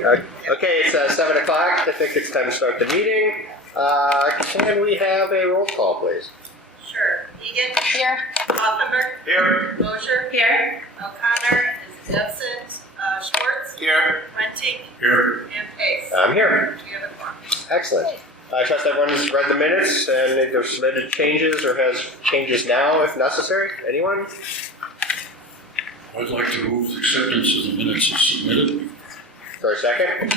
Okay, it's 7 o'clock. I think it's time to start the meeting. Can we have a roll call, please? Sure. Egan? Here. Hoffenberg? Here. Mosher? Here. O'Connor is absent. Schwartz? Here. Renting? Here. And Pace? I'm here. We have a quorum. Excellent. I trust everyone's read the minutes and if they've submitted changes or has changes now if necessary. Anyone? I'd like to move the acceptance of the minutes as submitted. For a second?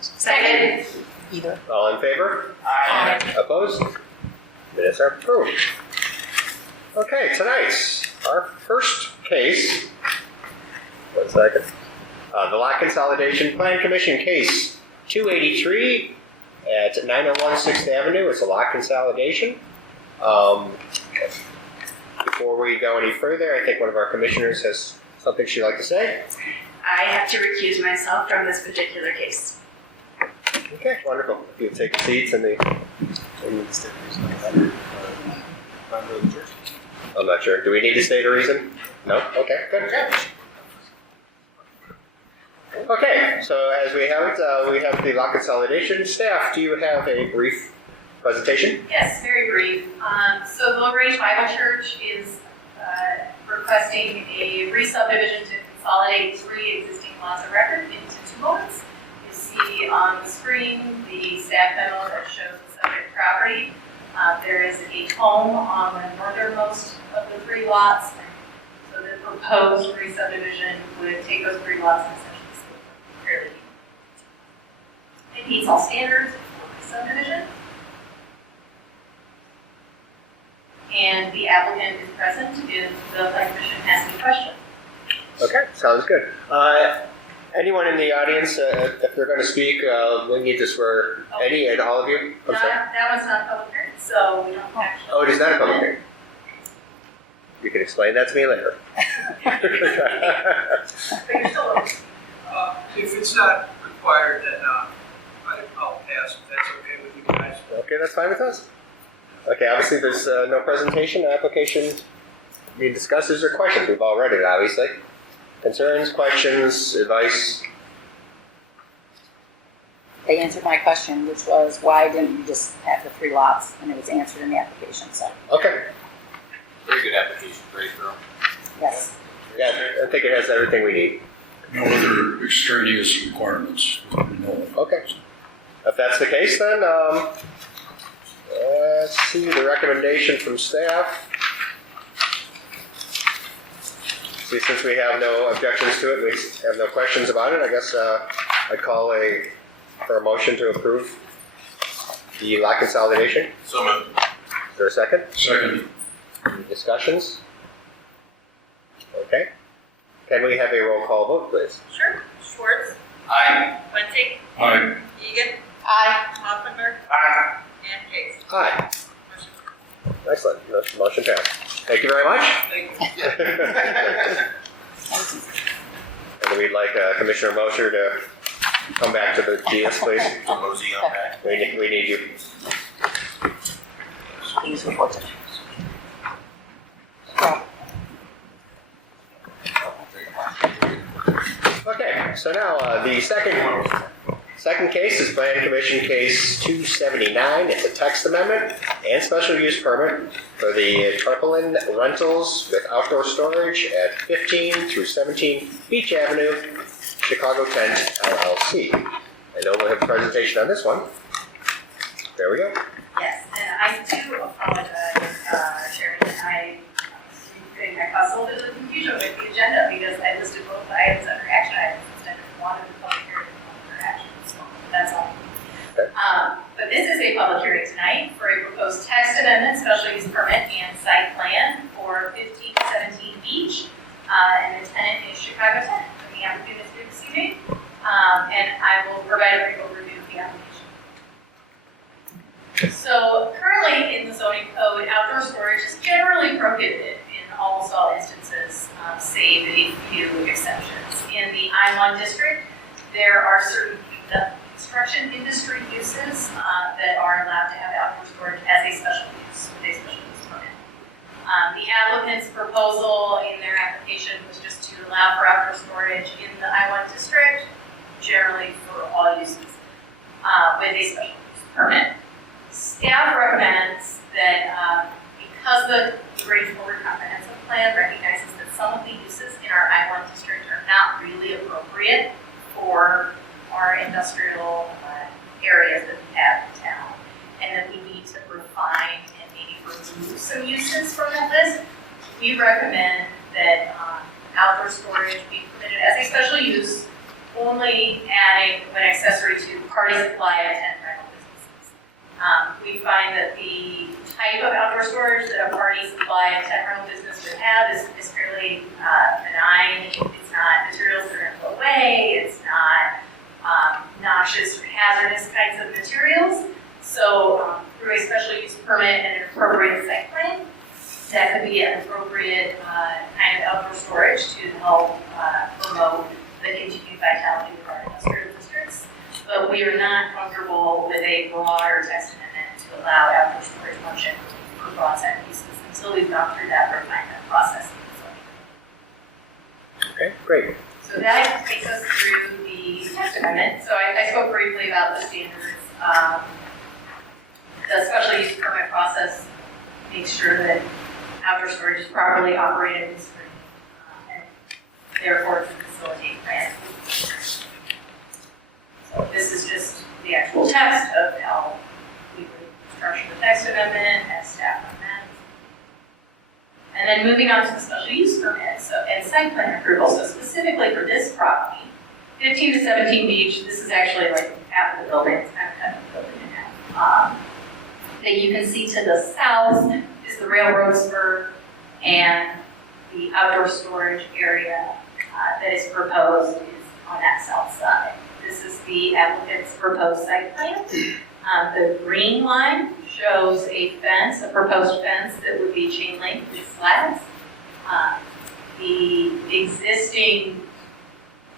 Second. Either. All in favor? Aye. Opposed? Minutes are approved. Okay, tonight, our first case. 1 second. The Lot Consolidation Plan Commission case 283 at 901 6th Avenue. It's a lot consolidation. Before we go any further, I think one of our commissioners has something she'd like to say. I have to recuse myself from this particular case. Okay, wonderful. If you take seats in the... I'm not sure. Do we need to state a reason? No? Okay, good. Okay, so as we have it, we have the lot consolidation staff. Do you have a brief presentation? Yes, very brief. So the Grange Bible Church is requesting a re-subdivision to consolidate 3 existing lots of record into 2 lots. You see on the screen the staff memo that shows the subject property. There is a home on the northernmost of the 3 lots. So the proposed re-subdivision would take those 3 lots and essentially split them fairly. It meets all standards for re-subdivision. And the applicant is present if the planning commission has any questions. Okay, sounds good. Anyone in the audience, if they're going to speak, we need to swear any and all of you? I'm sorry. That one's not public hearing, so we don't actually. Oh, it is not a public hearing. You can explain that to me later. But you're still open. If it's not required, then I'll pass. If that's okay with you guys. Okay, that's fine with us. Okay, obviously there's no presentation, application being discussed. Is there questions? We've all read it, obviously. Concerns, questions, advice? They answered my question, which was, why didn't you just have the 3 lots? And it was answered in the application, so, Okay. Very good application, very thorough. yes. Yeah, I think it has everything we need. No other extraneous requirements. No. Okay. If that's the case, then let's see the recommendation from staff. See, since we have no objections to it, we have no questions about it, I guess I'd call for a motion to approve the lot consolidation. So moved. Is there a second? Second. Any discussions? Okay. Can we have a roll call vote, please? Sure. Schwartz? Aye. Renting? Aye. Egan? Aye. Hoffenberg? Aye. And Pace? Aye. Motion Excellent. Motion passed. Thank you very much. Thank you. And we'd like Commissioner Mosher to come back to the GS, please. Mosey on that. We need you. Please report to Okay, so now the second case is Planning Commission Case 279. It's a text amendment and special use permit for the Parkland Rentals with outdoor storage at 15 through 17 Beach Avenue, Chicago Tent LLC. I know we'll have a presentation on this one. There we go. Yes, and I do apologize, Chairman. I caused a little bit of confusion with the agenda because I listed both items under action items instead of one of the public hearing under action. So that's all. Okay. But this is a public hearing tonight for a proposed text amendment, special use permit, and site plan for 15 to 17 Beach. And the tenant is Chicago Tent. And the applicant is here this evening. And I will provide a brief overview of the application. So currently in the zoning code, outdoor storage is generally prohibited in almost all instances, save a few exceptions. In the I-1 district, there are certain construction industry uses that are allowed to have outdoor storage as a special use with a special use permit. The applicant's proposal in their application was just to allow for outdoor storage in the I-1 district generally for all uses with a special use permit. Staff recommends that because the Grange Forward Comprehensive Plan recognizes that some of the uses in our I-1 district are not really appropriate for our industrial areas that we have in town, and that we need to refine and maybe remove some uses from that list, we recommend that outdoor storage be permitted as a special use, only adding an accessory to party supply and tent rental businesses. We find that the type of outdoor storage that a party supply and tent rental business would have is fairly benign. It's not materials that are going to go away. It's not noxious or hazardous kinds of materials. So through a special use permit and an appropriate site plan, that could be an appropriate kind of outdoor storage to help promote the continued vitality of our industrial districts. But we are not comfortable with a broader text amendment to allow outdoor storage function for broad set uses until we've gone through that refinement process. Okay, great. So that takes us through the text amendment. So I spoke briefly about the standards. The special use permit process makes sure that outdoor storage is properly operated and therefore to facilitate planning. So this is just the actual text of how we would structure the text amendment as staff recommends. And then moving on to the special use permit and site plan approval. So specifically for this property, 15 to 17 Beach, this is actually like half of the building, it's kind of cut the building in half. That you can see to the south is the railroad spur and the outdoor storage area that is proposed is on that south side. This is the applicant's proposed site plan. The green line shows a fence, a proposed fence that would be chain link with slats. The existing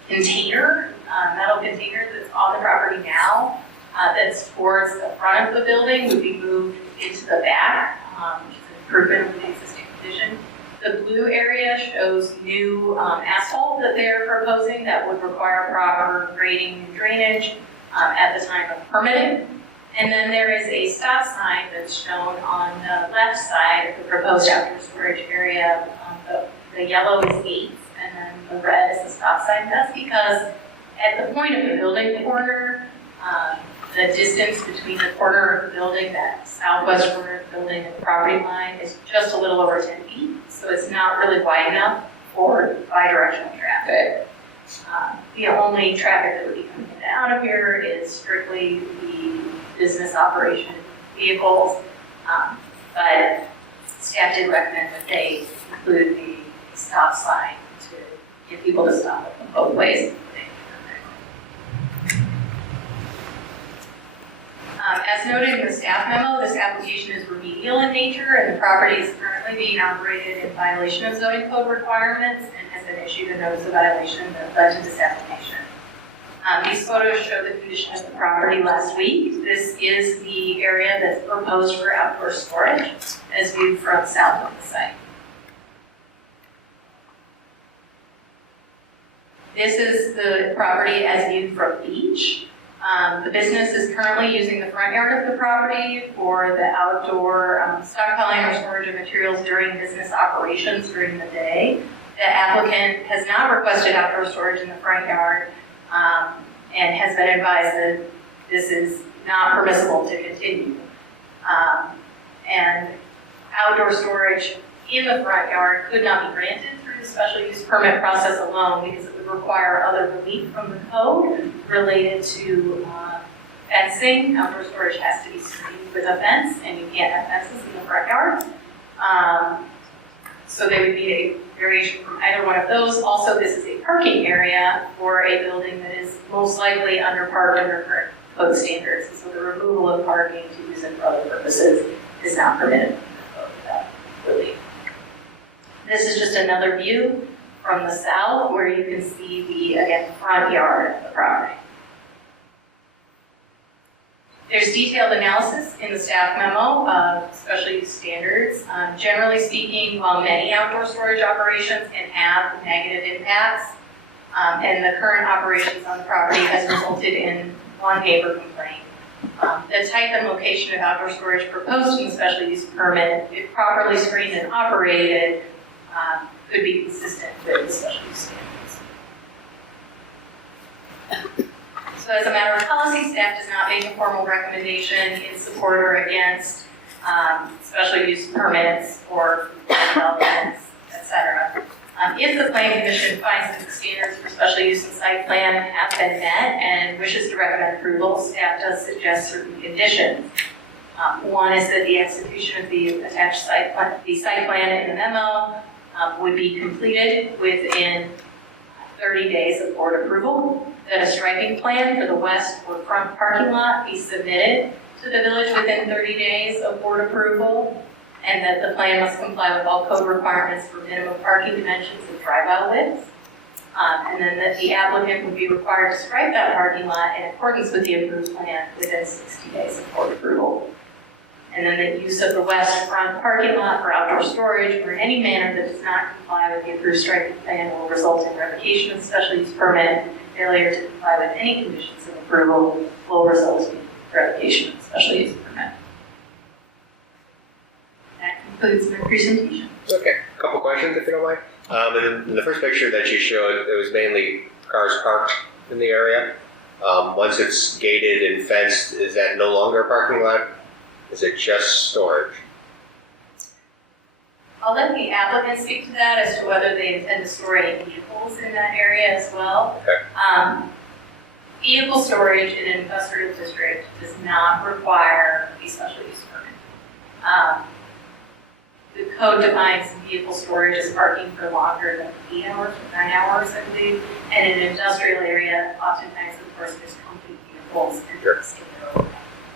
container, metal container that's on the property now, that's towards the front of the building would be moved into the back, which is an improvement of the existing condition. The blue area shows new asphalt that they're proposing that would require proper grading and drainage at the time of permitting. And then there is a stop sign that's shown on the left side of the proposed outdoor storage area. The yellow is gates, and then the red is the stop sign. That's because at the point of the building corner, the distance between the corner of the building, that southwest corner of the building and the property line is just a little over 10 feet. So it's not really wide enough for bi-directional traffic. The only traffic that would be coming in and out of here is strictly the business operation vehicles. But staff did recommend that they include the stop sign to get people to stop it both ways. As noted in the staff memo, this application is remedial in nature, and the property is currently being operated in violation of zoning code requirements and has been issued a notice of violation that led to this application. These photos show the condition of the property last week. This is the area that's proposed for outdoor storage as viewed from south of the site. This is the property as viewed from beach. The business is currently using the front yard of the property for the outdoor stockpiling or storage of materials during business operations during the day. The applicant has not requested outdoor storage in the front yard and has been advised that this is not permissible to continue. And outdoor storage in the front yard could not be granted through the special use permit process alone because it would require other relief from the code related to fencing. Outdoor storage has to be screened with a fence, and you can't have fences in the front yard. So they would need a variation from either one of those. Also, this is a parking area for a building that is most likely underparked under current code standards. And so the removal of parking to use it for other purposes is not permitted under the code without relief. This is just another view from the south where you can see the, again, front yard of the property. There's detailed analysis in the staff memo of special use standards. Generally speaking, while many outdoor storage operations can have negative impacts And the current operations on the property has resulted in one neighbor complaint. The type and location of outdoor storage proposed in the special use permit, if properly screened and operated, could be consistent with the special use standards. So as a matter of policy, staff does not make a formal recommendation in support or against special use permits or developments, etc. If the planning commission finds that the standards for special use and site plan have been met and wishes to recommend approval, staff does suggest certain conditions. One is that the execution of the attached site plan in the memo would be completed within 30 days of board approval, that a striping plan for the west or front parking lot be submitted to the village within 30 days of board approval, and that the plan must comply with all code requirements for minimum parking dimensions and drive aisle widths. And then that the applicant would be required to stripe that parking lot in accordance with the approved plan within 60 days of board approval. And then the use of the west front parking lot for outdoor storage or in any manner that does not comply with the approved striping plan will result in revocation of the special use permit. Failure to comply with any conditions of approval will result in revocation of the special use permit. That concludes my presentation. Okay, a couple questions if you don't mind. In the first picture that you showed, it was mainly cars parked in the area. Once it's gated and fenced, is that no longer a parking lot? Is it just storage? I'll let the applicant speak to that as to whether they intend to store any vehicles in that area as well. Okay. Vehicle storage in an industrial district does not require a special use permit. The code defines vehicle storage as parking for longer than 8 hours or 9 hours, I believe. And in an industrial area, oftentimes, of course, there's company vehicles and there's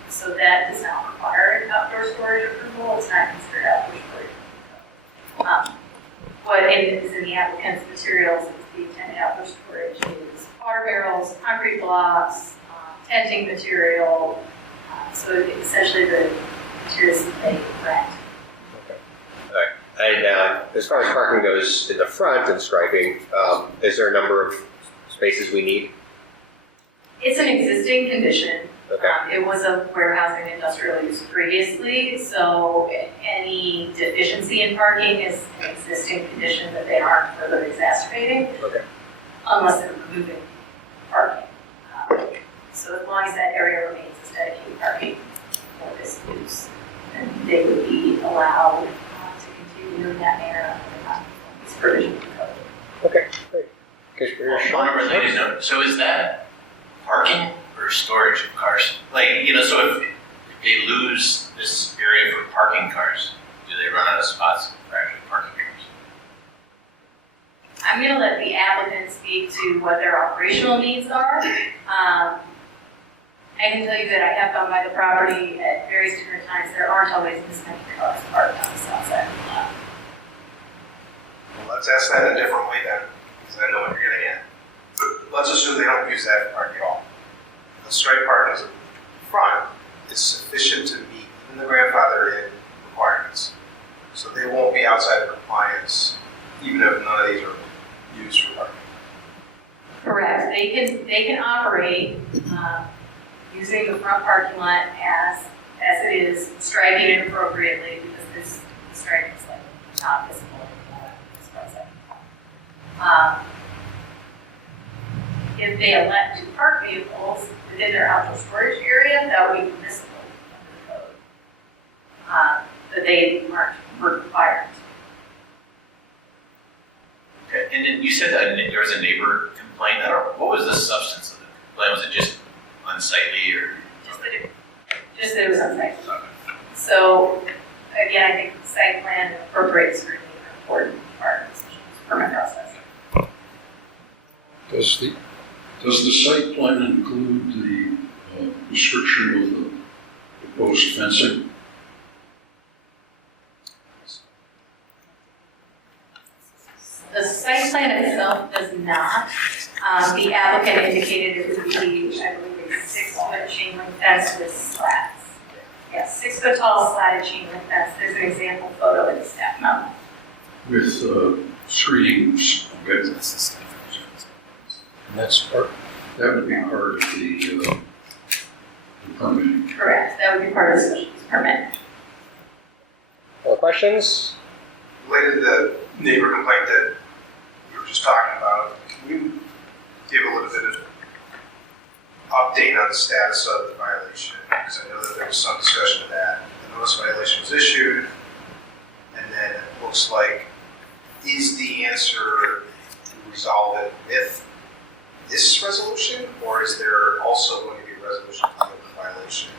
so that does not require an outdoor storage approval. It's not considered outdoor storage. What is in the applicant's materials is the intended outdoor storage is water barrels, concrete blocks, tenting material. So essentially the materials that they rent. Okay. All right. And as far as parking goes in the front and striping, is there a number of spaces we need? It's an existing condition. Okay. It was a warehousing industrial use previously, so any deficiency in parking is an existing condition that they aren't further exacerbating. Okay. Unless they're removing parking. So as long as that area remains as dedicated parking for this use, then they would be allowed to continue in that manner under this provision of the code. Okay, great. One related note, so is that parking or storage of cars? Like, so if they lose this area for parking cars, do they run out of spots for actually parking cars? I'm going to let the applicant speak to what their operational needs are. I can tell you that I have gone by the property at various different times. There aren't always this many cars parked on the south side of the lot. Well, let's ask that a different way then, because I know what you're getting at. Let's assume they don't use that park at all. The striped parking in front is sufficient to meet even the grandfather-in requirements. So they won't be outside of compliance, even if none of these are used for parking. Correct. They can operate using the front parking lot as it is, striping it appropriately because this stripe is like not visible as far as I can tell. If they elect to park vehicles within their outdoor storage area, that would be permissible under the code. But they aren't required. Okay, and then you said that there was a neighbor complaint. What was the substance of the complaint? Was it just unsightly or? Just that it was unsightly. Okay. So, again, I think the site plan and appropriate screening are important part of this permit process. Does the site plan include the restriction of the proposed fencing? The site plan itself does not. The applicant indicated it would be, I believe, a 6-foot chain link fence with slats. Yes, 6-foot tall slatted chain link fence. There's an example photo in the staff memo. With screenings, okay. That would be part of the permitting. Correct, that would be part of the special use permit. More questions? Related to the neighbor complaint that we were just talking about, can you give a little bit of update on the status of the violation? Because I know that there was some discussion of that. The notice violation was issued, and then it looks like, is the answer to resolve it with this resolution, or is there also going to be a resolution of the violation?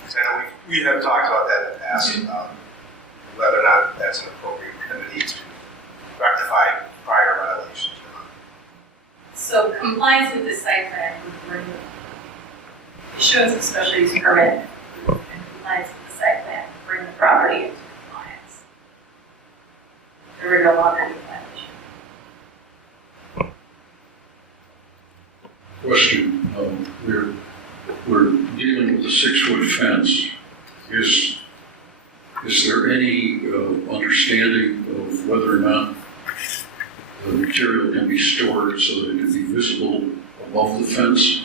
Because I know we have talked about that in the past, about whether or not that's an appropriate remedy to rectify prior violations or not. So compliance with the site plan would bring issuance of special use permit and compliance with the site plan would bring the property into compliance. There would no longer be violation. Question, we're dealing with a 6-foot fence. Is there any understanding of whether or not the material can be stored so that it can be visible above the fence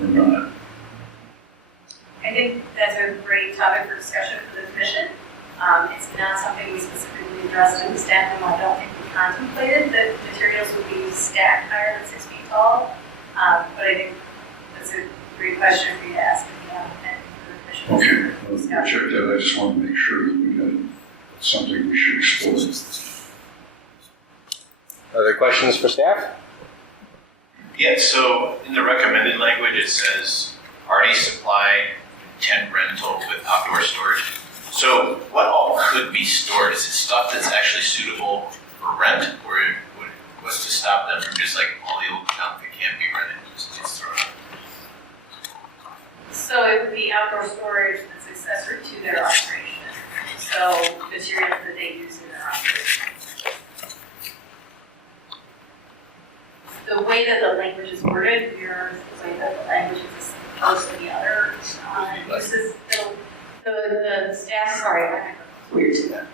or not? I think that's a great topic for discussion for the commission. It's not something we specifically addressed in the staff memo. I don't think we contemplated that materials would be stacked higher than 6 feet tall. But I think that's a great question for you to ask the applicant for the commission. Okay, we'll check that. I just want to make sure that we got something we should explore. Other questions for staff? Yeah, so in the recommended language, it says party supply, tent rental with outdoor storage. So what all could be stored? Is it stuff that's actually suitable for rent, or what's to stop them from just like all the old junk that can't be rented, just throw it out? So it would be outdoor storage that's accessory to their operation. So materials that they use in their operation. The way that the language is worded mirrors the way that the language is supposed to be other uses. The staff, sorry, my microphone's weird too.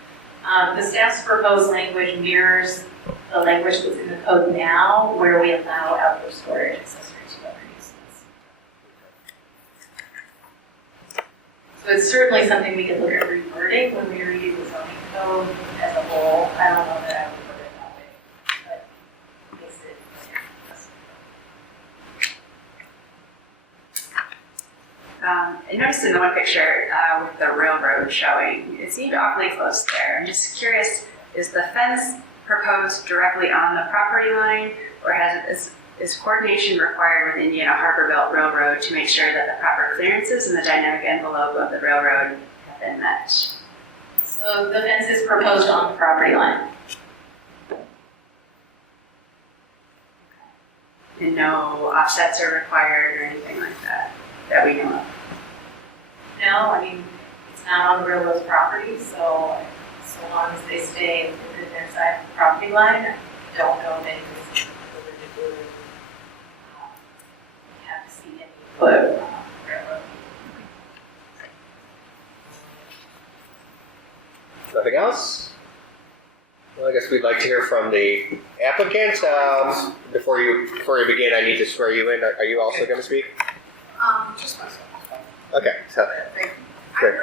The staff's proposed language mirrors the language that's in the code now, where we allow outdoor storage accessory to other uses. So it's certainly something we could look at rewording when we read the zoning code as a whole. I don't know that I would put it that way, but it makes it clear. I noticed in the one picture with the railroad showing, it seemed awfully close there. I'm just curious, is the fence proposed directly on the property line, or is coordination required with Indiana Harbor Belt Railroad to make sure that the proper clearances and the dynamic envelope of the railroad have been met? So the fence is proposed on the property line. And no offsets are required or anything like that, that we know of? No, I mean, it's not on the railroad's property, so long as they stay within their side of the property line, I don't know if anything's would have to see any input from the railroad. Nothing else? Well, I guess we'd like to hear from the applicant. Before you begin, I need to swear you in. Are you also going to speak? Just myself. Okay. So, Thank you. good.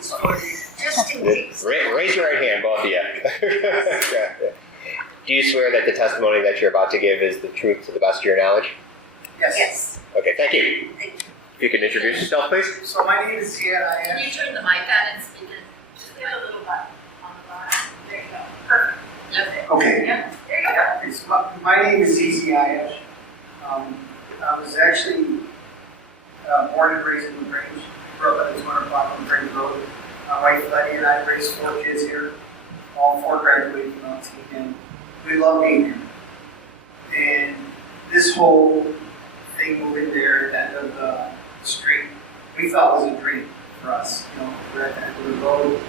Just in case. Raise your right hand, both of you. Do you swear that the testimony that you're about to give is the truth to the best of your knowledge? Yes. Okay, thank you. If you can introduce yourself, please. So my name is Ziad. Can you turn the mic on and speak in? Just hit a little button on the bottom. There you go. Perfect. That's it. Okay. Yep. There you go. Okay, so my name is Ziad. I was actually born and raised in Grange. Grew up at the 200 block on Grange Road. My wife Letty and I raised 4 kids here. All 4 graduated from LT, and we love being here. And this whole thing moving there at the end of the street, we thought was a dream for us. You know, we're at the end of the road,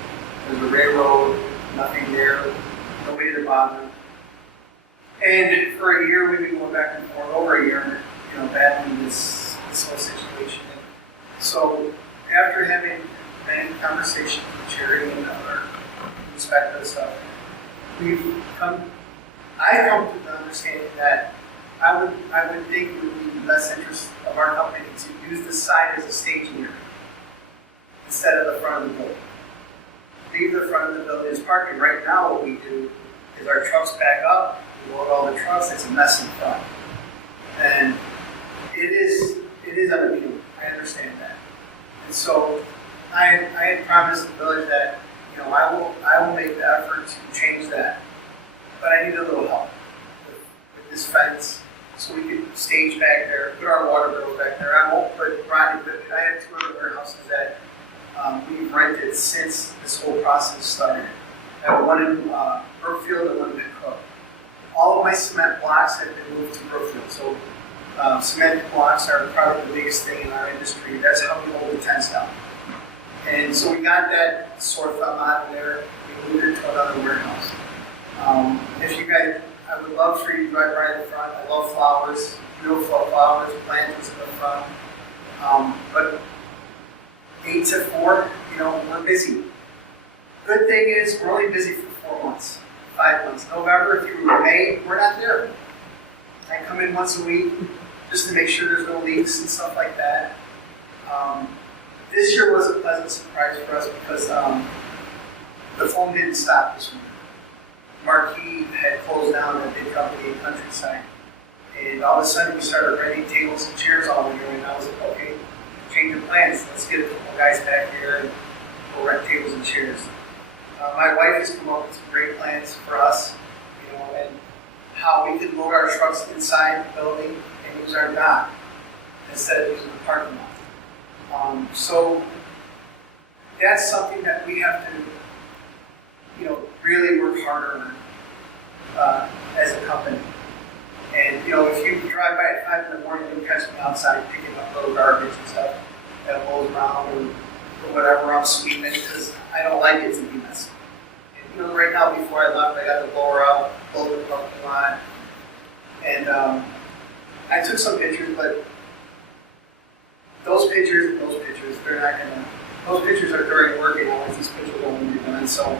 there's a railroad, nothing there, nobody to bother. And for a year, we've been going back and forth, over a year, you know, battling this whole situation. So after having many conversations with Jerry and other respective stuff, I've come to the understanding that I I would think it would be in the best interest of our company to use the side as a staging area instead of the front of the building. Leave the front of the building as parking. Right now, what we do is our trucks back up, we load all the trucks, it's a mess in front. And it is unappealing, I understand that. And so I had promised the village that, you know, I will make the effort to change that. But I need a little help with this fence, so we can stage back there, put our water barrels back there. I won't put Ronnie, but I have 2 other warehouses that we've rented since this whole process started. I have one in Brookfield and one in Cook. All of my cement blocks have been moved to Brookfield. So cement blocks are probably the biggest thing in our industry. That's how we hold the tents down. And so we got that sort of out of there. We moved it to another warehouse. If you guys, I would love for you to drive right in front. I love flowers, beautiful flowers, planters in the front. But 8 to 4, you know, we're busy. Good thing is we're only busy for 4 months, 5 months. November through May, we're not there. I come in once a week just to make sure there's no leaks and stuff like that. This year was a pleasant surprise for us because the foam didn't stop this week. Marquee had closed down a big company in Countryside. And all of a sudden we started renting tables and chairs all year, and I was like, okay, change of plans. Let's get a couple guys back here and we'll rent tables and chairs. My wife has come up with some great plans for us, you know, and how we could load our trucks inside the building and use our dock instead of using the parking lot. So that's something that we have to, you know, really work harder on as a company. And, you know, if you drive by at 5 in the morning, you catch me outside picking up little garbage and stuff that rolls around or whatever, I'm sweeping because I don't like it to be messy. And, you know, right now before I left, I got the blower out, blowed the parking lot, and I took some pictures, but those pictures, they're not gonna, those pictures are during working hours, these pictures are when you're done, so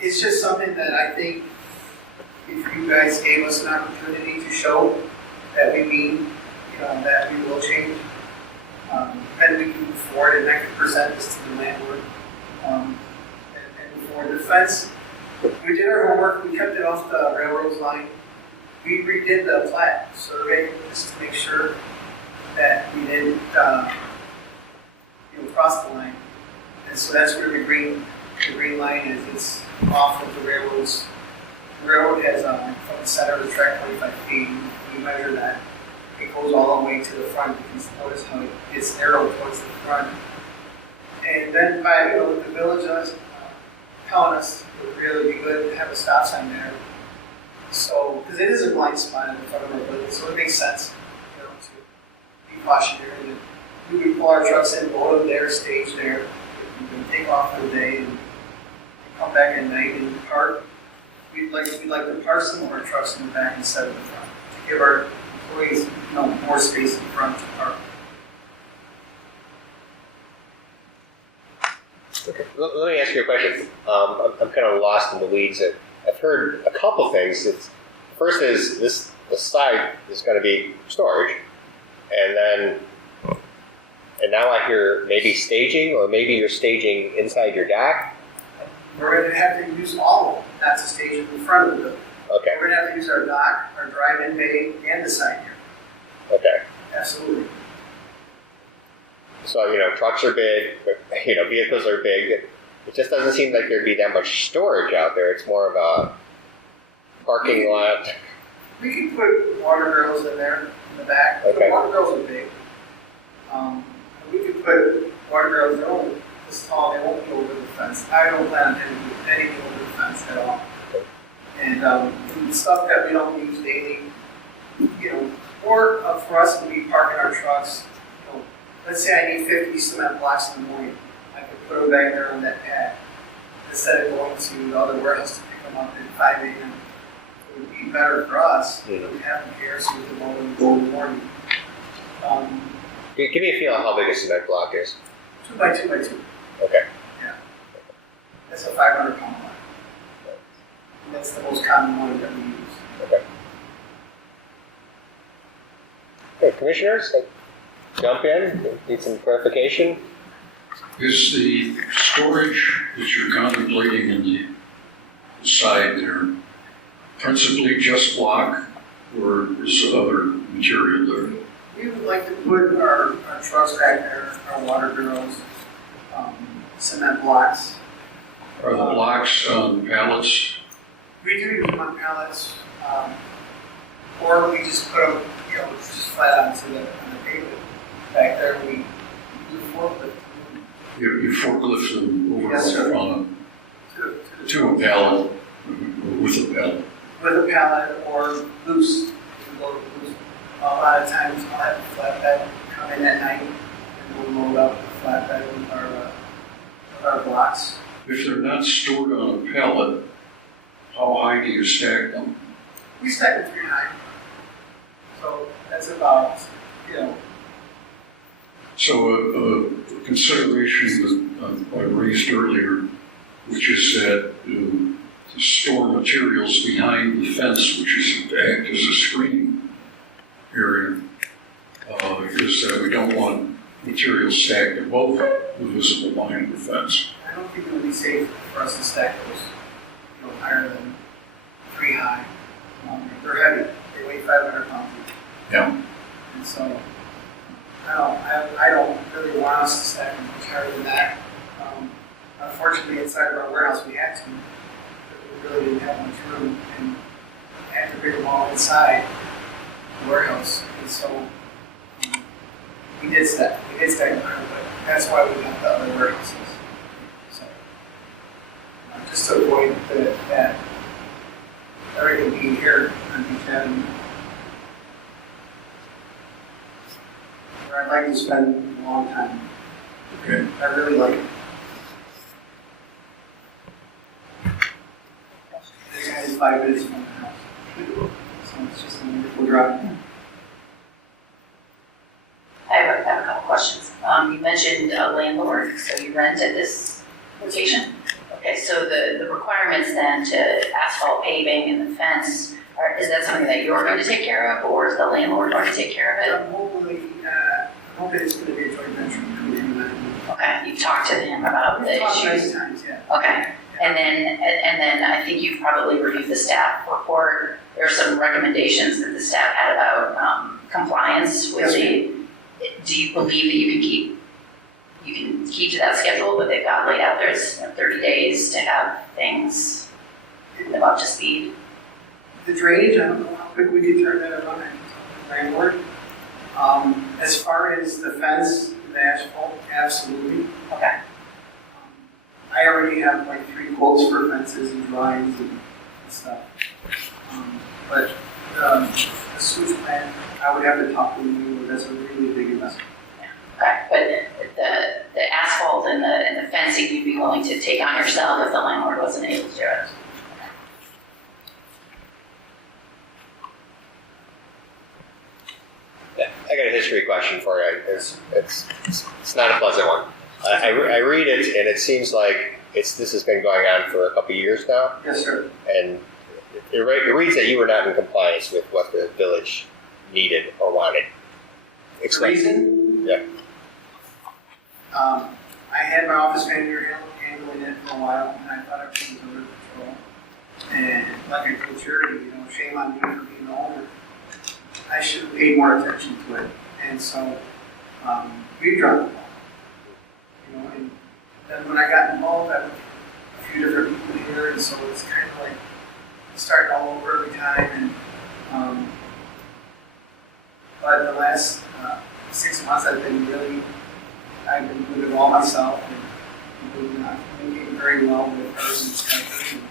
it's just something that I think if you guys gave us an opportunity to show that we mean, you know, that we will change, then we can move forward and I can present this to the landlord and move forward. The fence, we did our homework, we kept it off the railroad line. We redid the plat survey just to make sure that we didn't cross the line. And so that's where the green line is. It's off of the railroads. The railroad has from the center of the track 25 feet. We measure that. It goes all the way to the front. You can notice how it's narrowed towards the front. And then by the village telling us it would really be good to have a stop sign there. So, because it is a blind spot in the front of our building, so it makes sense, you know, to be cautionary. And we would pull our trucks in, load them there, stage there, we can take off for the day and come back at night and park. We'd like to park some of our trucks in the back instead of the front to give our employees, you know, more space in front to park. Okay. Let me ask you a question. I'm kind of lost in the weeds. I've heard a couple things. First is the side is going to be storage, and now I hear maybe staging, or maybe you're staging inside your dock. We're going to have to use all of them, not to stage in front of the building. Okay. We're going to have to use our dock, our drive-in bay, and the side here. Okay. Absolutely. So, you know, trucks are big, you know, vehicles are big. It just doesn't seem like there'd be that much storage out there. It's more of a parking lot. We can put water barrels in there in the back. Okay. The water barrels are big. We could put water barrels, they're only this tall, they won't go over the fence. I don't plan on anything over the fence at all. Okay. And stuff that we don't use daily, you know, or for us to be parking our trucks, you know, let's say I need 50 cement blocks in the morning. I could put them back there on that pad instead of going to the other warehouse to pick them up at 5 a.m. It would be better for us to have them here so we can load them in the morning. Give me a feel of how big a cement block is. 2 by 2 by 2. Okay. Yeah. That's a 500-pound block. That's the most common one that we use. Okay. Okay, commissioners, jump in, need some clarification. Is the storage that you're contemplating in the side there principally just block, or is there other material there? We would like to put our trucks back there, our water barrels, cement blocks. Are the blocks on pallets? We do use them on pallets, or we just put them, just flat on the pavement back there. We do forklift. You forklift them over Yes, sir. on to a pallet, or with a pallet? With a pallet or loose. We can load it loose. A lot of times I'll have a flatbed come in at night and we'll load up the flatbed with our blocks. If they're not stored on a pallet, how high do you stack them? We stack them 3 high. So that's about, So a consideration that I raised earlier, which is that to store materials behind the fence, which is to act as a screening area, is that we don't want materials stacked above the visible line of the fence. I don't think it would be safe for us to stack those, higher than 3 high. They're heavy. They weigh 500 pounds each. Yeah. And so I don't really want us to stack them much higher than that. Unfortunately, inside of our warehouse, we had to. We really didn't have much room, and had to bring them all inside the warehouse. And so we did stack them higher, but that's why we got the other warehouses. So just to avoid that everything being here on Beach Avenue. Where I'd like to spend a long time. Okay. I really like it. This guy is 5 minutes from the house. So it's just a wonderful drive. I have a couple questions. You mentioned a landlord, so you rent at this location? Okay, so the requirements then to asphalt paving and the fence, is that something that you're going to take care of, or is the landlord going to take care of it? I'm hoping it's going to be a joint venture between him and I. Okay, you've talked to him about the We've talked many issues? times, yeah. Okay, and then I think you've probably reviewed the staff report. There are some recommendations that the staff had about compliance with Yes, do you believe that you can keep to that schedule that they've got laid out there? It's 30 days to have things up to speed. The drainage, I don't know how quick we can turn that around. I can talk to the landlord. As far as the fence, the asphalt, absolutely. Okay. I already have like 3 quotes for fences and drawings and stuff. But the sewage plant, I would have to talk to them. That's a really big investment. Okay, but the asphalt and the fencing you'd be willing to take on yourself if the landlord wasn't able to do it? I got a history question for you. It's not a pleasant one. I read it, and it seems like this has been going on for a couple of years now. Yes, sir. And it reads that you were not in compliance with what the village needed or wanted. Explain. Reason? Yeah. I had my office manager handling it for a while, and I thought everything was under control. And like I told Charity, shame on me for being the owner. I should have paid more attention to it. And so we dropped the ball. And then when I got involved, I went to a few different people here, and so it's kind of like starting all over every time. And but the last 6 months, I've been doing it all myself, and been communicating very well with others inspectors, and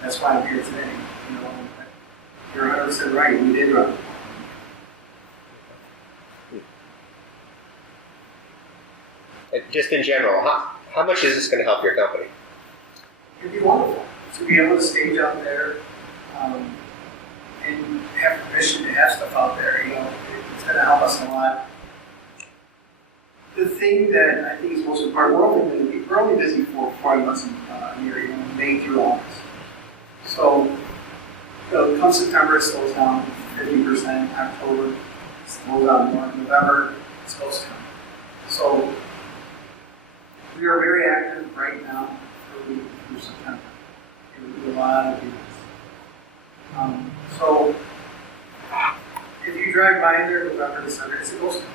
that's why I'm here today. But you're 100% right. We did run. Just in general, how much is this going to help your company? It'd be wonderful to be able to stage out there and have permission to have stuff out there. It's going to help us a lot. The thing that I think is most important, we're only busy for 4 months a year, May through August. So, come September, it slows down 50%, October, it slows down more, November, it slows down. So, we are very active right now through September. We do a lot of deals. So, if you drive by there November, December, it's a ghost town.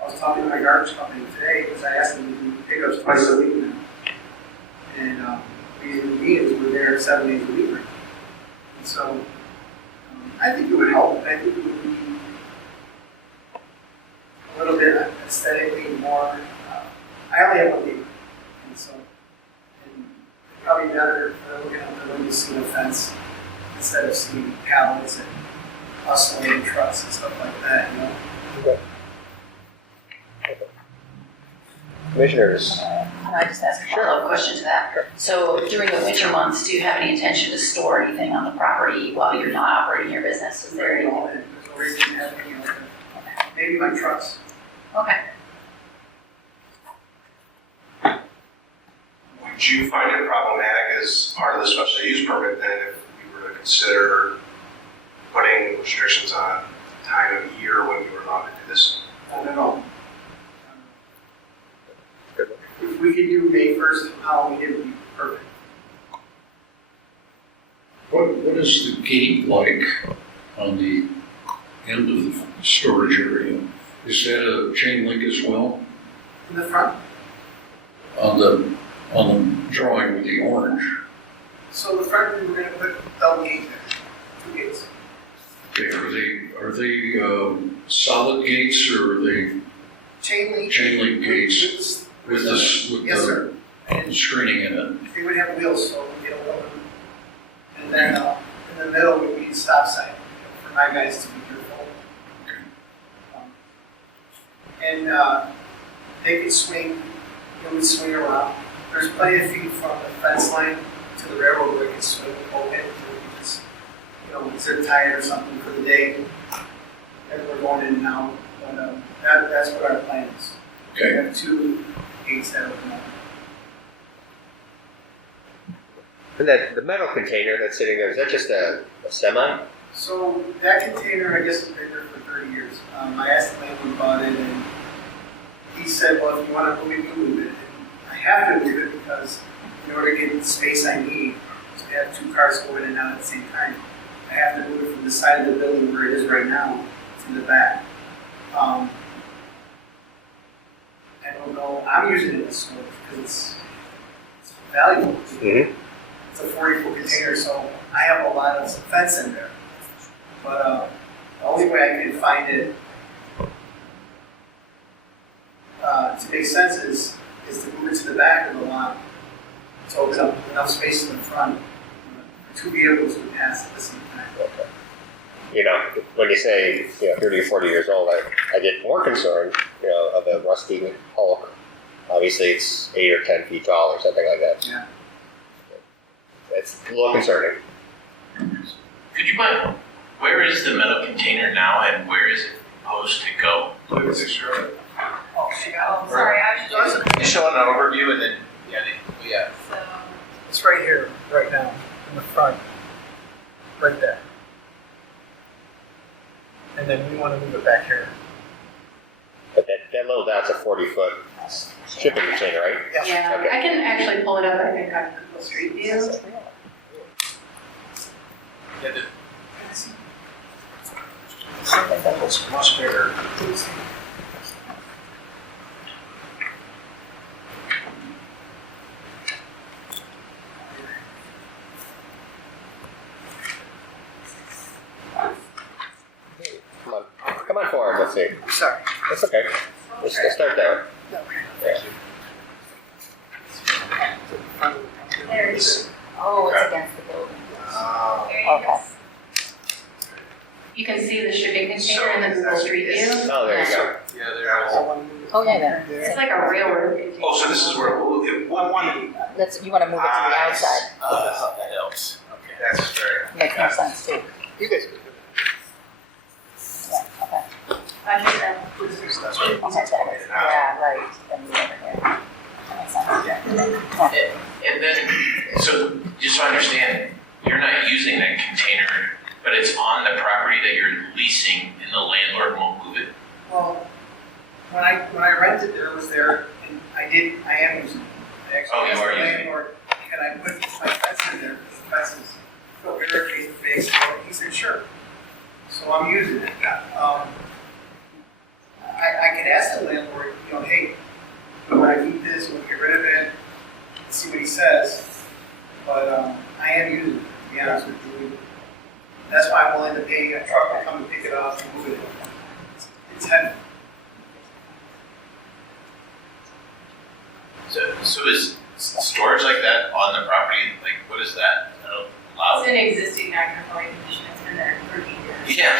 I was talking to my garbage company today because I asked them to do pickups twice a week now. And these meetings were there 7 days a week right now. And so I think it would help. I think it would be a little bit aesthetically more. I only have one neighbor. And so, and probably better looking out the window, seeing a fence instead of seeing pallets and hustling trucks and stuff like that, you know? Okay. Commissioners. Can I just ask a follow-up question to that? Sure. So during the winter months, do you have any intention to store anything on the property while you're not operating your business? Is there anything? There's no reason to have any of them. Maybe my trucks. Okay. Would you find it problematic as part of the special use permit then if we were to consider putting restrictions on time of year when you were allowed to do this? I don't know. If we could do May 1st, Halloween, it would be perfect. What is the gate like on the end of the storage area? Is that a chain link as well? In the front, On the drawing with the orange? so the front, we were gonna put double gate there, 2 gates. Okay, are they solid gates or are they Chain link. chain link gates with Yes, sir. the screening in it? They would have wheels, so we get a little. And then in the middle would be a stop sign for my guys to be careful. And they could swing, it would swing around. There's plenty of feet from the fence line to the railroad where it can swing open to just, zip tie it or something for the day. And we're going in and out. But that's what our plan is. We Okay. have 2 gates that open up. And that the metal container that's sitting there, is that just a semi? So that container, I guess, has been there for 30 years. I asked the landlord about it, and he said, well, if you want to move it, you move it. And I have to move it because in order to get the space I need to have 2 cars go in and out at the same time, I have to move it from the side of the building where it is right now to the back. I don't know. I'm using it as storage because it's valuable. Mm-hmm. It's a 40-foot container, so I have a lot of fence in there. But the only way I can find it to make sense is to move it to the back of the lot to open up enough space in the front for 2 vehicles to pass at the same time. Okay. When you say 30 or 40 years old, I get more concerned, of a rusty hulk. Obviously, it's 8 or 10 feet tall or something like that. Yeah. It's a little concerning. Could you mind, where is the metal container now and where is it supposed to go? Do we have a picture of it? Oh, Oh, sorry, I was just, You show an overview and then, yeah. so, it's right here, right now, in the front, right there. And then we want to move it back here. But that little dot's a 40-foot shipping container, right? yeah, Okay. I can actually pull it up, I think, on Google Street View. That looks much bigger. Come on forward, let's see. Sorry. That's okay. Let's start there. Okay. There it is. Oh, it's against the building. There you go. Okay. You can see the shipping container in the Google Street View. Oh, there you go. Yeah, there is. Oh, yeah, It's like a railroad container. Oh, so this is where it would be. you want to move it to the outside. That helps. Okay. That's very. Makes more sense too. You guys can do Yeah, okay. That's what it Okay, that is, yeah, right, then move over here. That makes sense. And then, so just to understand, you're not using that container, but it's on the property that you're leasing and the landlord won't move it? Well, when I rented there, it was there, and I am using it. I actually Oh, you asked are the using it. landlord, can I put my fence in there, because the fence is so barricades the base, he said, sure. So I'm using it. I could ask the landlord, hey, when I need this, when I get rid of it, see what he says, but I am using it, to be honest with you. That's why I'm willing to pay a truck to come and pick it up and move it. It's heavy. So is storage like that on the property, like, what is that? I don't It's allow? an existing non-conforming condition, it's been there for years. Yeah,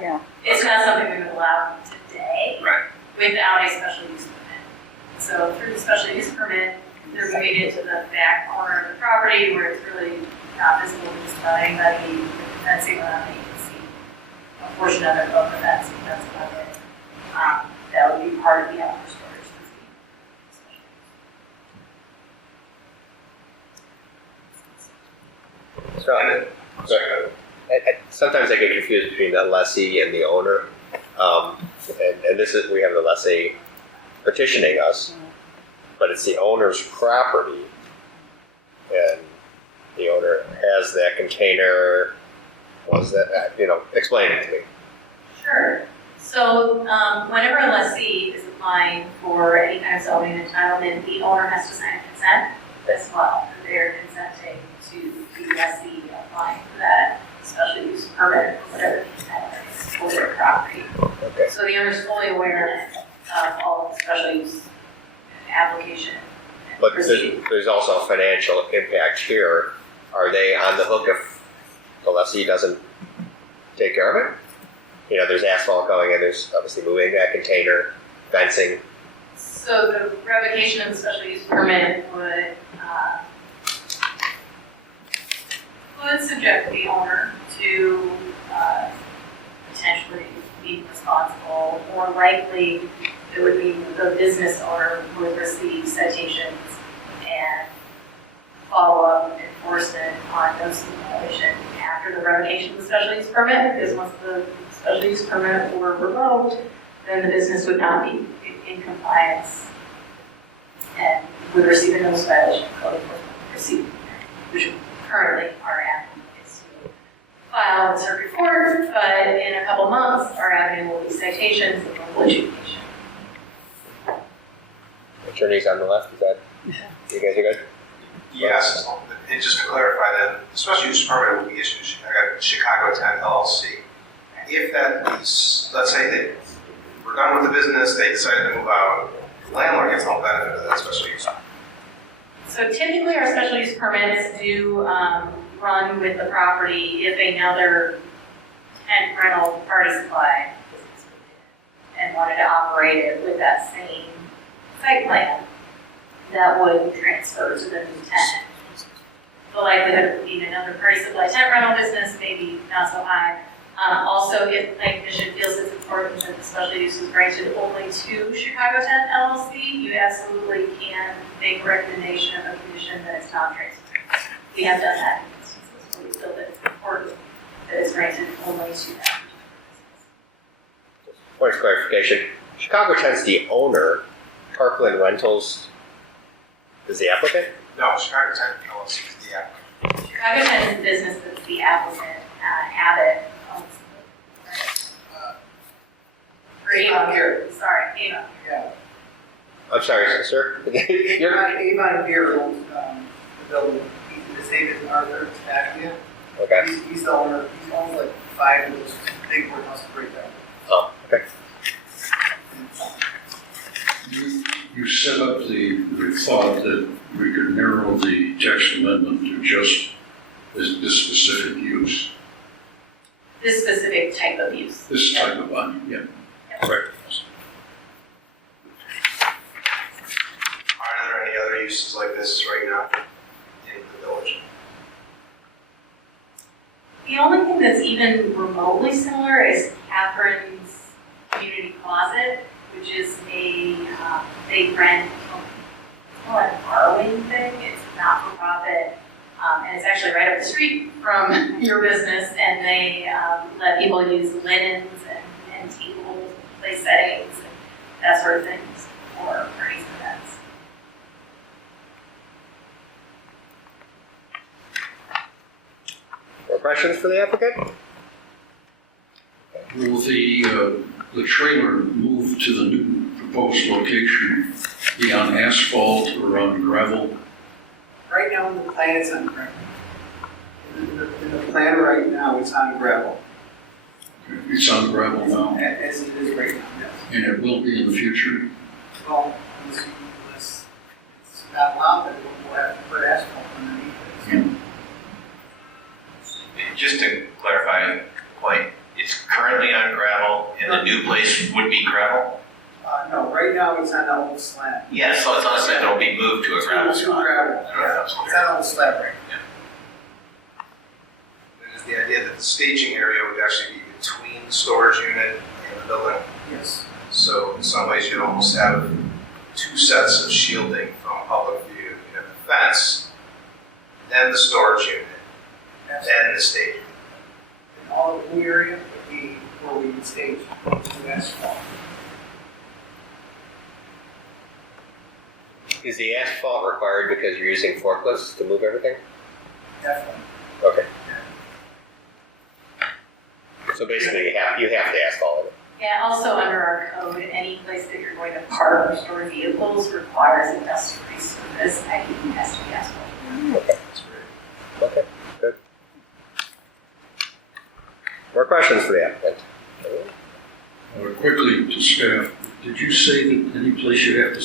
Yeah. It's not something we would allow today right. without a special use permit. So through the special use permit, they're moving it to the back corner of the property where it's really not visible to just about anybody, with the fencing around it, you can see a portion of it above the fence, that's about it. That would be part of the outdoor storage that's being So, sometimes I get confused between the lessee and the owner. And this is, we have the lessee petitioning us, but it's the owner's property. And the owner has that container, explain it to me. Sure. So whenever a lessee is applying for any kind of zoning entitlement, the owner has to sign a consent as well. They're consenting to the lessee applying for that special use permit, whatever the entitlement is for their property. Okay. So the owner's fully aware of all of the special use application and But proceeding. there's also a financial impact here. Are they on the hook if the lessee doesn't take care of it? There's asphalt going in, there's obviously moving that container, fencing. So the revocation of the special use permit would subject the owner to potentially being responsible. More likely, it would be the business owner who would receive citations and follow-up enforcement on notice of violation after the revocation of the special use permit, because once the special use permit were revoked, then the business would not be in compliance and would receive a notice of violation code enforcement proceeding, which currently our avenue is to file with circuit court, but in a couple months, our avenue will be citations and local adjudication. Attorneys on the left, is that, you guys are good? Yes, and just to clarify then, the special use permit will be issued to Chicago Tent LLC. If that lease, let's say they were done with the business, they decided to move out, the landlord gets no benefit of that special use. So typically, our special use permits do run with the property if another tent rental party supply business and wanted to operate it with that same site plan, that would transfer to the new tenant. The likelihood of being another party supply tent rental business, maybe not so high. Also, if the commission feels it's important that the special use is granted only to Chicago Tent LLC, you absolutely can make a recommendation of a condition that it's not transferred. We have done that in instances where we feel that it's important that it's granted only to that. Point of clarification, Chicago Tent's the owner, Parkland Rentals is the applicant? No, Chicago Tent LLC is the applicant. Chicago Tent is a business that's the applicant, Abbott owns Avon Beer. Sorry, Avon. Yeah. I'm sorry, sir. You're, Avon Beer owns the building. His name is Arthur Stackley. okay. He's the owner. He owns like 5 of those big warehouses right there. Oh, okay. You set up the thought that we could narrow the text amendment to just this specific use, This specific type of use. this type of one, yeah. Right. Are there any other uses like this right now in the village? The only thing that's even remotely similar is Catherine's Community Closet, which is a, they rent, a borrowing thing. It's a not-for-profit And it's actually right up the street from your business, and they let people use linens and tables, place settings, and that sort of things for parties and events. More questions for the applicant? Will the trailer move to the new proposed location be on asphalt or on gravel? Right now, in the plan, it's on gravel. In the plan right now, it's on gravel, It's on gravel now, as it is right now, yes. and it will be in the future? Well, unless it's not allowed, then we'll have to put asphalt underneath it. Just to clarify the point, it's currently on gravel and the new place would be gravel? No, right now, it's on the old slab. Yeah, so it's on a slab, it'll be moved to a gravel It's spot. gravel, yeah. It's on the old slab right There's the idea that the staging area would actually be between the storage unit and the building. now. Yes. So in some ways, you'd almost have two sets of shielding from public view. You have the fence, then the storage unit, then the staging. And all of the blue area would be where we would stage the asphalt. Is the asphalt required because you're using forklifts to move everything? Definitely. Okay. So basically, you have to asphalt it. Yeah, also under our code, any place that you're going to park or store vehicles requires a dust-free surface, i.e. has to be asphalt. Okay. That's great. Okay, good. More questions for the applicant? Quickly to staff, did you say that any place you have to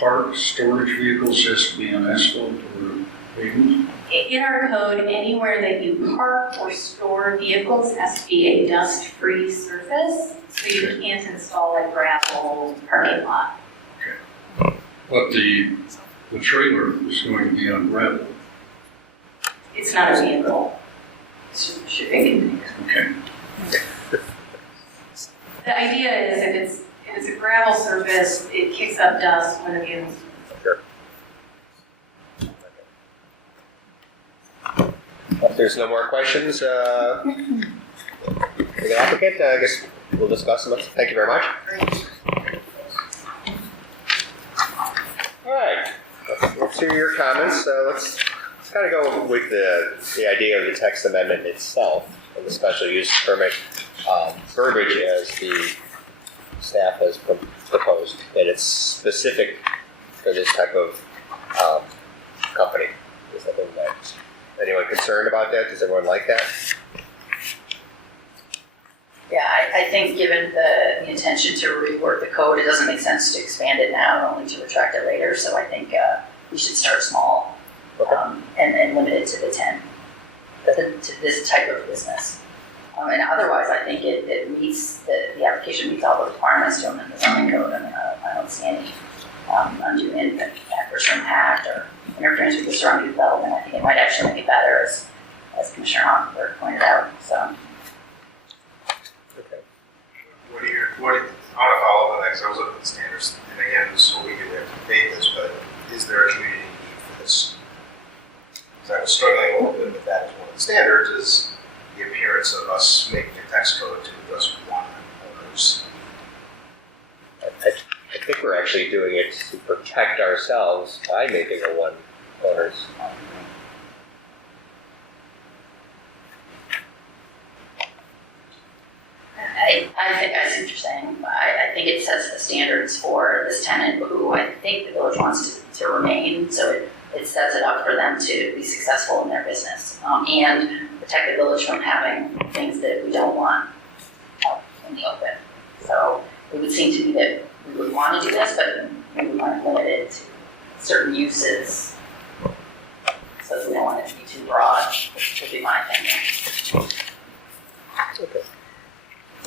park storage vehicles has to be on asphalt or pavement? In our code, anywhere that you park or store vehicles has to be a dust-free surface, so you can't install a gravel parking lot. But the trailer is going to be on gravel. It's not a vehicle. It's just a shipping container. Okay. The idea is if it's a gravel surface, it kicks up dust when the vehicle's Sure. If there's no more questions for the applicant, I guess we'll discuss them. Thank you very much. All right, let's hear your comments. Let's kind of go with the idea of the text amendment itself and the special use permit verbiage as the staff has proposed, and it's specific for this type of company. Is that anyone concerned about that? Does everyone like that? Yeah, I think given the intention to rework the code, it doesn't make sense to expand it now, only to retract it later. So I think we should start small and limit it to the 10, to this type of business. And otherwise, I think it meets, the application meets all the requirements to amend the zoning code. I mean, I don't see any undue adverse impact or interference with the surrounding development. I think it might actually make it better, as Commissioner Hoffberg pointed out. So. Okay. I want to follow up on that because I was looking at the standards, and again, this is what we do, we have to debate this, but is there a community need for this? Because I was struggling a little bit with that as one of the standards, is the appearance of us making a text code to address one owners. I think we're actually doing it to protect ourselves by making a one owners. I think I see what you're saying. I think it sets the standards for this tenant who I think the village wants to remain. So it sets it up for them to be successful in their business and protect the village from having things that we don't want out in the open. So it would seem to me that we would want to do this, but we would want to limit it to certain uses. So we don't want it to be too broad, which would be my opinion. Okay.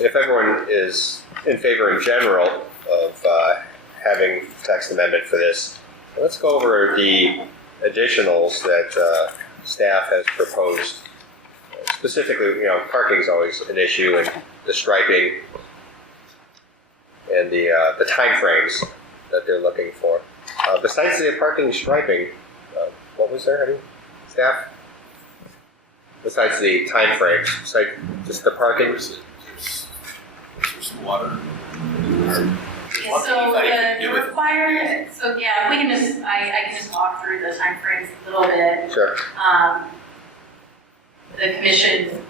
If everyone is in favor in general of having text amendment for this, let's go over the additionals that staff has proposed. Specifically, parking is always an issue, and the striping and the time frames that they're looking for. Besides the parking and striping, what was there? Any staff? Besides the time frames, besides just the parking? There's water. Yeah, so the requirement, so yeah, we can just, I can just walk through the timeframes a little bit. Sure. The commission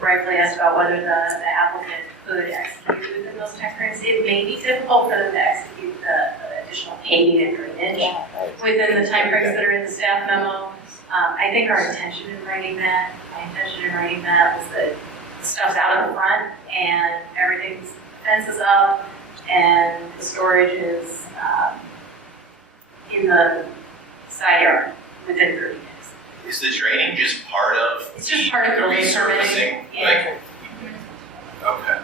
rightfully asked about whether the applicant could execute within those timeframes. It may be difficult for them to execute the additional paving and drainage within the timeframes that are in the staff memo. I think our intention in writing that, was that the stuff's out of the front and everything's, fence is up and the storage is in the side yard within 30 days. Is the draining just part of It's just part of the resurfacing? Yeah. Okay.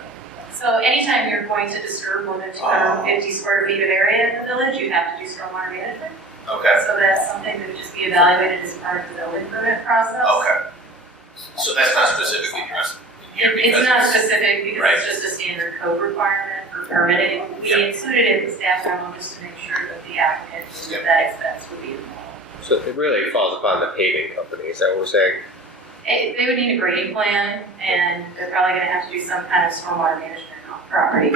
So anytime you're going to disturb more than 250 square feet of area in the village, you have to do stormwater management. Okay. So that's something that would just be evaluated as part of the building permit process. Okay. So that's not specifically addressed in here because It's not specific because Right. it's just a standard code requirement for permitting. We Yep. included it in the staff memo just to make sure that the applicant knew Yep. that expense would be involved. So it really falls upon the paving company, is that what we're saying? They would need a grading plan and they're probably gonna have to do some kind of stormwater management on the property.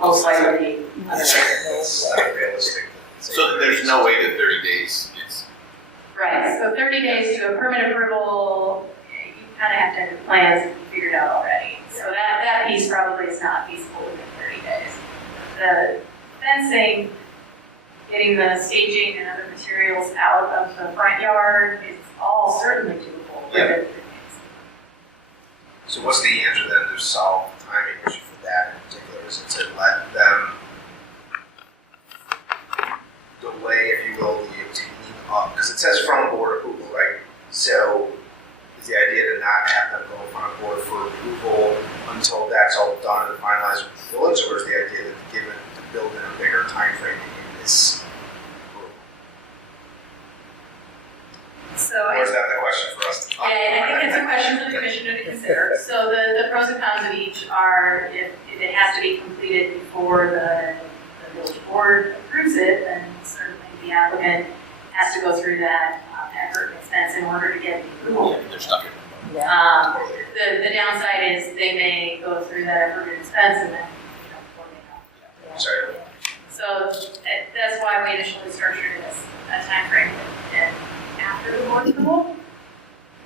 Most likely. It's not realistic. so there's no way that 30 days is Right, so 30 days to a permit approval, you kind of have to have your plans figured out already. So that piece probably is not feasible within 30 days. The fencing, getting the staging and other materials out of the front yard is all certainly doable within 30 days. So what's the answer then to solve the timing issue for that in particular? Is it to let them delay, if you will, the obtaining of, because it says from board approval, right? So is the idea to not have them go in front of board for approval until that's all done and finalized with the village, or is the idea that to build in a bigger timeframe in this approval? So Or is that the question for us to talk about? yeah, I think it's a question for the commissioner to consider. So the pros and cons of each are if it has to be completed before the village board approves it, then certainly the applicant has to go through that effort and expense in order to get the approval. they're stuck in. The downside is they may go through that effort and expense and then, pull it out. Sorry. So that's why we initially structured it as a timeframe and after the board approval.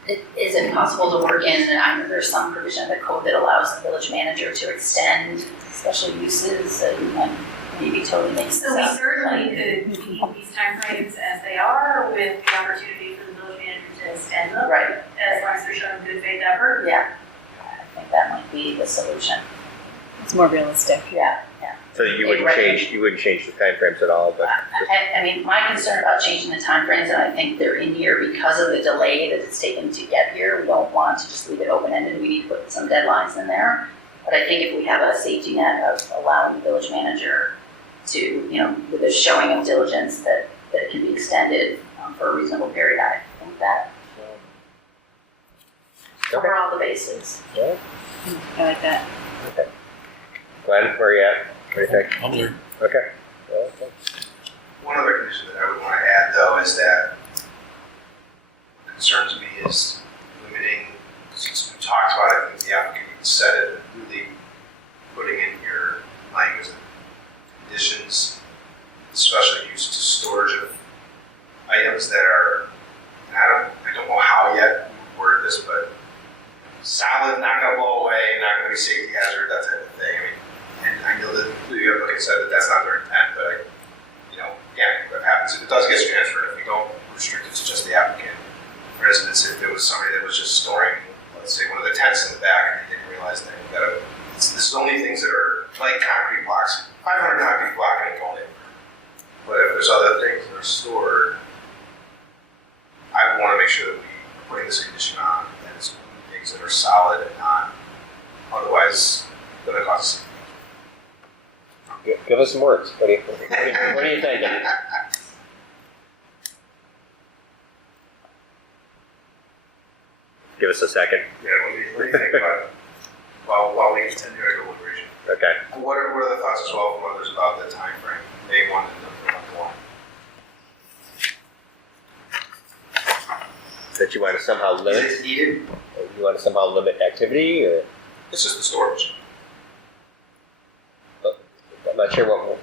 Is it possible to work in, I know there's some provision of the code that allows the village manager to extend special uses and maybe totally makes So we sense. certainly could keep these timeframes as they are with the opportunity for the village manager to extend them. Right, As long as they're showing good faith effort. yeah. I think that might be the solution. It's more realistic. Yeah. So you wouldn't change the timeframes at all, but I mean, my concern about changing the timeframes, and I think they're in here because of the delay that it's taken to get here. We don't want to just leave it open-ended. We need to put some deadlines in there. But I think if we have a safety net of allowing the village manager to, with a showing of diligence that it can be extended for a reasonable period, I think that will cover all the bases. yeah. I like that. Glenn, where are you at? What do you think? I'm there. Okay. Well, okay. One other condition that I would want to add, though, is that what concerns me is limiting, since we talked about it, I think the applicant said it, really putting in your language and conditions, especially used to storage of items that are, and I don't know how yet we word this, but solid, not gonna blow away, not gonna be safety hazard, that type of thing. I mean, and I know that the applicant said that that's not their intent, but again, what happens if it does get transferred, if we don't restrict it to just the applicant. For instance, if there was somebody that was just storing, let's say, one of the tents in the back and they didn't realize that, this is only things that are like concrete blocks. 500 concrete block ain't going in. But if there's other things that are stored, I would want to make sure that we are putting this condition on, that it's only things that are solid and not otherwise going to cause. Give us some words. What are you thinking? Give us a second. Yeah, what do you think about it? While we continue our deliberation. Okay. What are the thoughts as well from others about the time frame? May 1 and November 1? that you want to somehow Is limit? it heated? You want to somehow limit activity, or It's just the storage. I'm not sure what.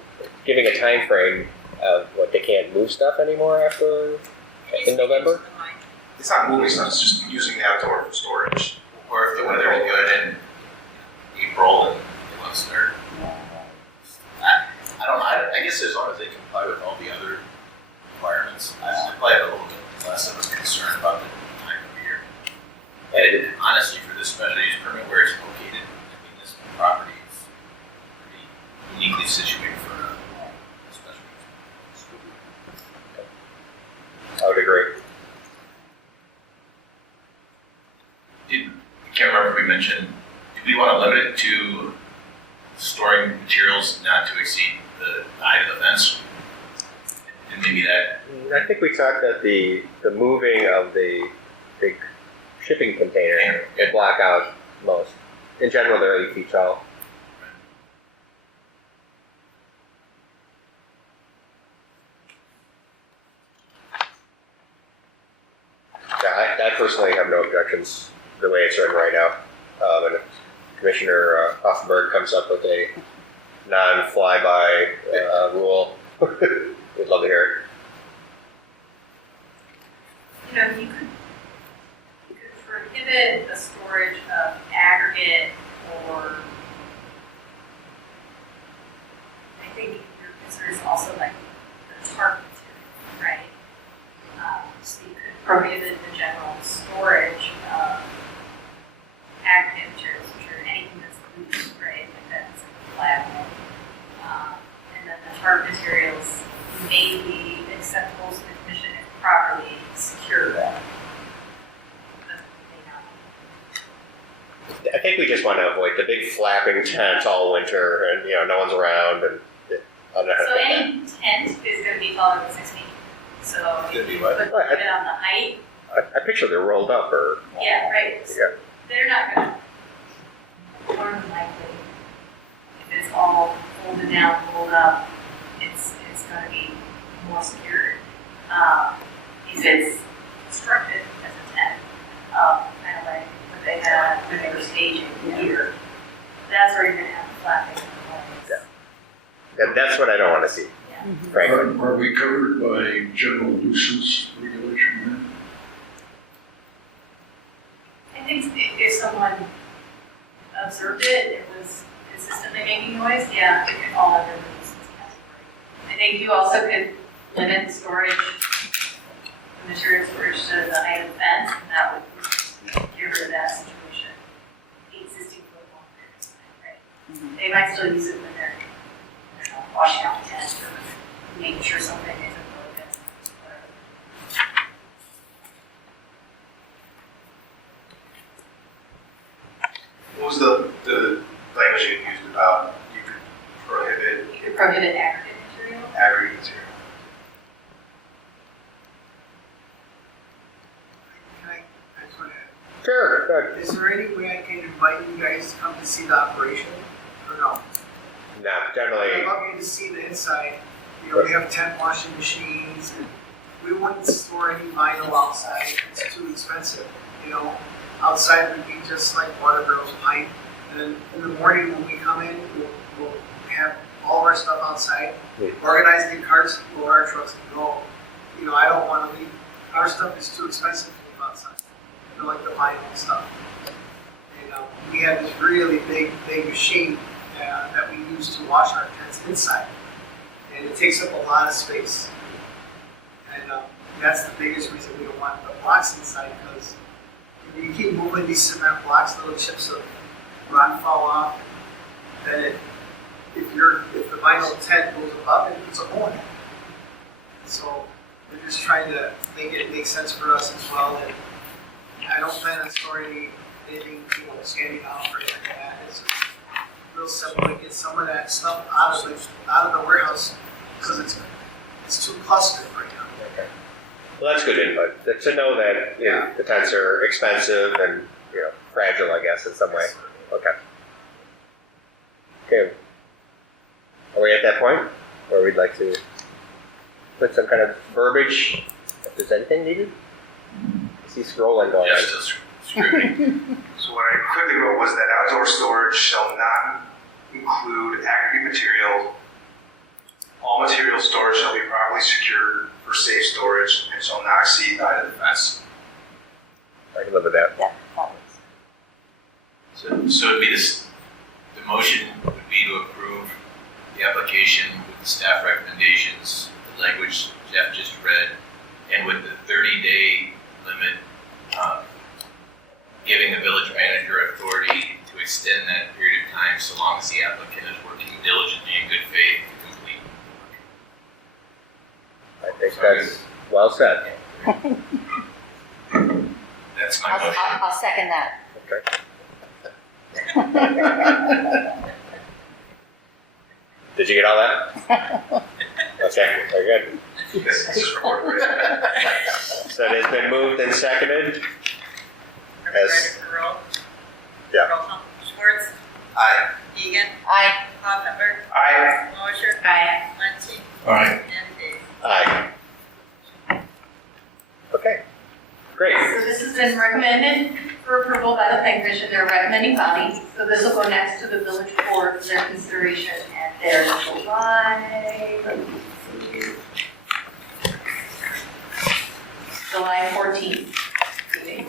Giving a time frame of what they can't move stuff anymore after in November. It's not moving stuff, it's just using the outdoor for storage. Or if the weather is good in April and they want to start. I don't know, I guess as long as they comply with all the other requirements, I probably have a little bit less of a concern about the time of year. And honestly, for this special use permit where it's located, I mean, this property is pretty uniquely situated for a special use. I would agree. I can't remember if we mentioned, do we want to limit it to storing materials not to exceed the height of the fence? And maybe that, I think we talked that the moving of the big shipping container would block out most. In general, they're 8 feet tall. Yeah, I personally have no objections the way it's written right now. And if Commissioner Hoffenberg comes up with a non-flyby rule, we'd love to hear You know, you could prohibit the storage of aggregate or I think your concern is also like the tarp material, right? So you could prohibit the general storage of aggregate materials, which are anything that's loose, right? Like that's flat. And then the tarp materials may be acceptable to the commission if properly secured. I think we just want to avoid the big flapping tent all winter, and no one's around, and I don't know how to So put that. any tent is going to be taller than 6 feet. So Gonna if be you what? put a limit on the height, I picture they're rolled up, or yeah, right. So yeah. they're not going to, more than likely, if it's all folded down, rolled up, it's going to be more secure. If it's constructed as a tent, kind of like what they had when they were staging here, that's where you're going to have the flapping. That's what I don't want to see, Yeah. frankly. Are we covered by general nuisance regulation I think if someone observed it, it was consistently making noise, yeah, it could fall under the nuisance category. I think you also could limit the storage, the material storage to the height of the fence, and that would get rid of that situation. The existing for a long period of time, right? They might still use it when they're, I don't know, washing out the tent or making sure something isn't broken, whatever. What was the language you used about you could prohibit You could prohibit aggregate material. aggregate material? I just want to add, Sure, good. is there any way I can invite you guys to come to see the operation, or no? No, I'd generally, love you to see the inside. We have 10 washing machines, and we wouldn't store any vinyl outside, it's too expensive, Outside would be just like water barrels, pipe, and then in the morning when we come in, we'll have all of our stuff outside, organize the carts, load our trucks and go. I don't want to leave, our stuff is too expensive to leave outside, like the vinyl stuff. We have this really big machine that we use to wash our tents inside. And it takes up a lot of space. And that's the biggest reason we don't want the blocks inside, because if you keep moving these cement blocks, little chips of run fall off, then if the vinyl tent goes above it, it's a hole in it. So we're just trying to make it make sense for us as well. And I don't plan on storing anything, standing out or anything like that. It's just real simple to get some of that stuff out of the warehouse, because it's too clustered right now. okay. Well, that's good input. To know that the tents are expensive and fragile, I guess, in some way. Okay. Okay. Are we at that point where we'd like to put some kind of verbiage, if there's anything needed? See scrolling going Yeah, on. still scrutiny. So what I quickly wrote was that outdoor storage shall not include aggregate material. All material storage shall be properly secured for safe storage and shall not exceed the height of the fence. I can live with that. Yeah, that works. So it'd be this, the motion would be to approve the application with the staff recommendations, the language Jeff just read, and with the 30-day limit, giving the village manager authority to extend that period of time so long as the applicant is working diligently in good faith to complete the work. I think that's well said. That's my I'll, motion. I'll second that. Okay. Did you get all that? Okay, very good. This is recorded, right? So it has been moved and seconded. Are we ready Yes. for roll? Yeah. Roll call. Schwartz, Aye. Egan, Aye. Hoffenberg, Aye. Mosher, Aye. Muncy, All right. and Dave. Aye. Okay, great. So this has been recommended for approval by the planning commission, their recommending body. So this will go next to the village board for their consideration and their July 14th meeting.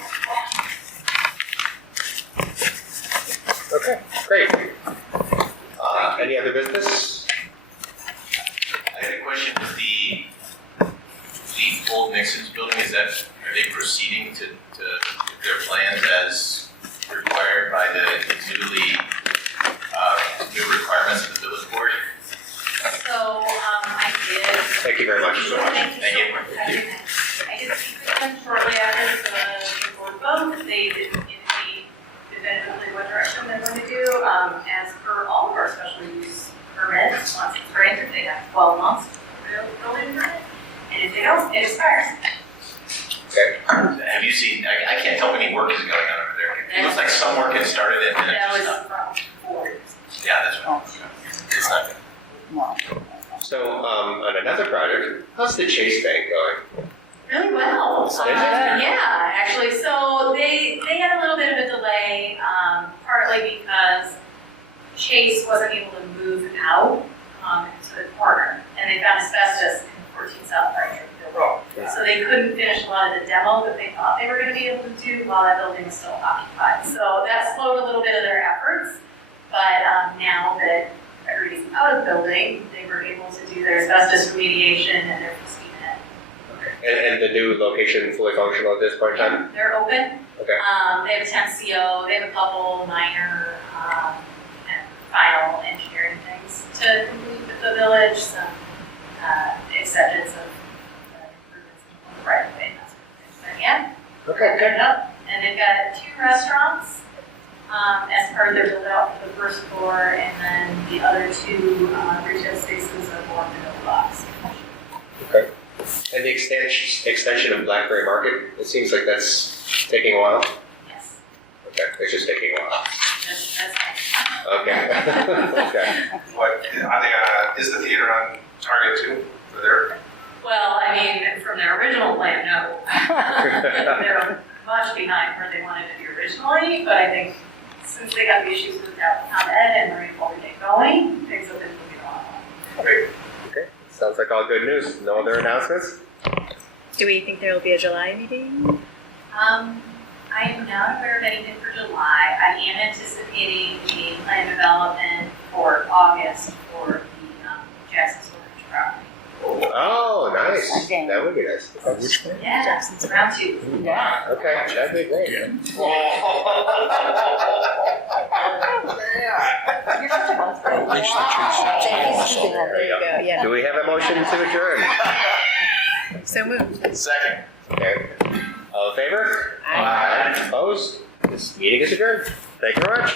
Okay, great. Any other business? I had a question with the old Nixon's building, are they proceeding to their plans as required by the new requirements of the village board? So, I did. Thank you very much. Thank Thank you you. so much. I did speak with them shortly after the board vote. They didn't indicate definitively what direction they're going to do. As per all of our special use permits, once it's granted, they have 12 months to building permit. And if they don't, it expires. Okay. Have you seen, I can't tell if any work is going on over there. It looks like some work has started and then That it's was just not. from board. Yeah, that's right. It's not good. No. So, on another project, how's the Chase Bank going? Really well. Is it? Yeah, actually, so they had a little bit of a delay, partly because Chase wasn't able to move out to the corner, and they found asbestos in 14 South Park building. So they couldn't finish a lot of the demo that they thought they were going to be able to do while that building was still occupied. So that slowed a little bit of their efforts, but now that everybody's out of the building, they were able to do their asbestos remediation and they're proceeding ahead. And the new location fully functional at this point in time? They're open. Okay. They have a temp CO, they have a couple minor and final engineering things to complete with the village, some acceptance of improvements in the right of way, and that sort of thing. But yeah, Okay, good enough. And they've got 2 restaurants as part of their build out for the first floor, and then the other 2 retail spaces are more middle box. Okay. And the extension of Blackberry Market, it seems like that's taking a while? Yes, Okay, it's just taking a while. that's nice. Okay. Okay. What, is the theater on target too for their? Well, I mean, from their original plan, no. They're much behind where they wanted to be originally, but I think since they got the issues with Con Ed and they're able to get going, things have been moving along. Great. Okay, sounds like all good news. No other announcements? Do we think there will be a July meeting? I am not aware of anything for July. I am anticipating a plan development for August for the Jackson storage property. Oh, nice. Okay. That would be nice. Which one? Yeah, it's round 2. Yeah. Okay, that'd be great. You're such a monster. At least the Chase Bank. There you go, yeah. Do we have a motion to adjourn? So moved. Second. Okay. All in favor? Aye. Opposed? This meeting is adjourned. Thank you very much.